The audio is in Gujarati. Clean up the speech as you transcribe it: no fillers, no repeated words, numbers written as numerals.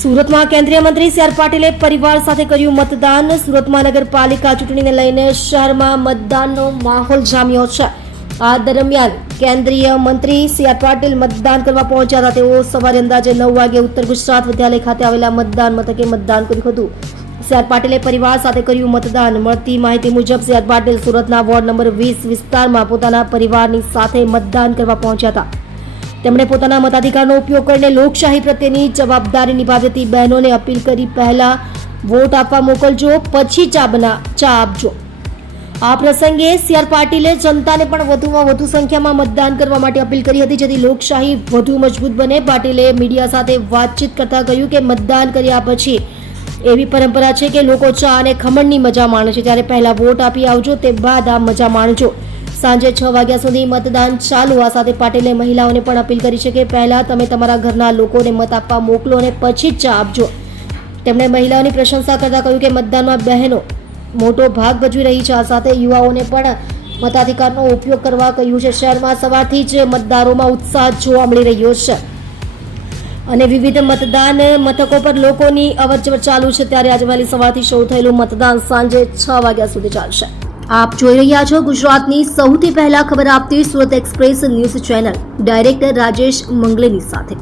સુરતમાં કેન્દ્રીય મંત્રી સી આર પાટીલે પરિવાર સાથે કર્યું મતદાન. સુરત મહાનગરપાલિકા ચૂંટણીને લઈને શહેરમાં મતદાનનો માહોલ જામ્યો છે. આ દરમિયાન કેન્દ્રીય મંત્રી સી આર પાટીલ મતદાન કરવા પહોંચ્યા હતા. તેઓ સવારે અંદાજે 9 વાગે ઉત્તર ગુજરાત વિદ્યાલય ખાતે આવેલા મતદાન મથકે મતદાન કર્યું હતું. સી આર પાટીલે પરિવાર સાથે કર્યું મતદાન. મળતી માહિતી મુજબ સી આર પાટીલ સુરતના વોર્ડ નંબર 20 વિસ્તારમાં પોતાના પરિવારની સાથે મતદાન કરવા પહોંચ્યા હતા. તેમણે પોતાના મતાધિકારનો ઉપયોગ કરીને લોકશાહી પ્રત્યેની જવાબદારી નિભાવતી બહેનોને અપીલ કરી, પહેલા વોટ આપવા મોકલજો, પછી ચા આપજો. આ પ્રસંગે સી આર પાટીલે જનતાને પણ વધુમાં વધુ સંખ્યામાં મતદાન કરવા માટે અપીલ કરી હતી, જેથી લોકશાહી વધુ મજબૂત બને. પાટીલે મીડિયા સાથે વાતચીત કરતા કહ્યું કે મતદાન કર્યા પછી એવી પરંપરા છે કે લોકો ચા અને ખમણની મજા માણે છે, ત્યારે પહેલા વોટ આપી આવજો, તે બાદ આ મજા માણજો. સાંજે 6 વાગ્યા સુધી મતદાન ચાલુ. આ સાથે પાટીલે મહિલાઓને પણ અપીલ કરી છે કે પહેલા તમે તમારા ઘરના લોકોને મત આપવા મોકલો અને પછી ચા આપજો. તેમણે મહિલાઓની પ્રશંસા કરતા કહ્યું કે મતદાનમાં બહેનો મોટો ભાગ ભજવી રહી છે. આ સાથે યુવાઓને પણ મતાધિકારનો ઉપયોગ કરવા કહ્યું છે. શહેરમાં સવારથી જ મતદારોમાં ઉત્સાહ જોવા મળી રહ્યો છે અને વિવિધ મતદાન મથકો પર લોકોની અવરજવર ચાલુ છે. ત્યારે આજે વહેલી સવારથી શરૂ થયેલું મતદાન સાંજે 6 વાગ્યા સુધી ચાલશે. આપ જોઈ રહ્યા છો ગુજરાતની સૌથી પહેલા ખબર આપતી Surat express news channel, director Rajesh મંગલેની સાથે.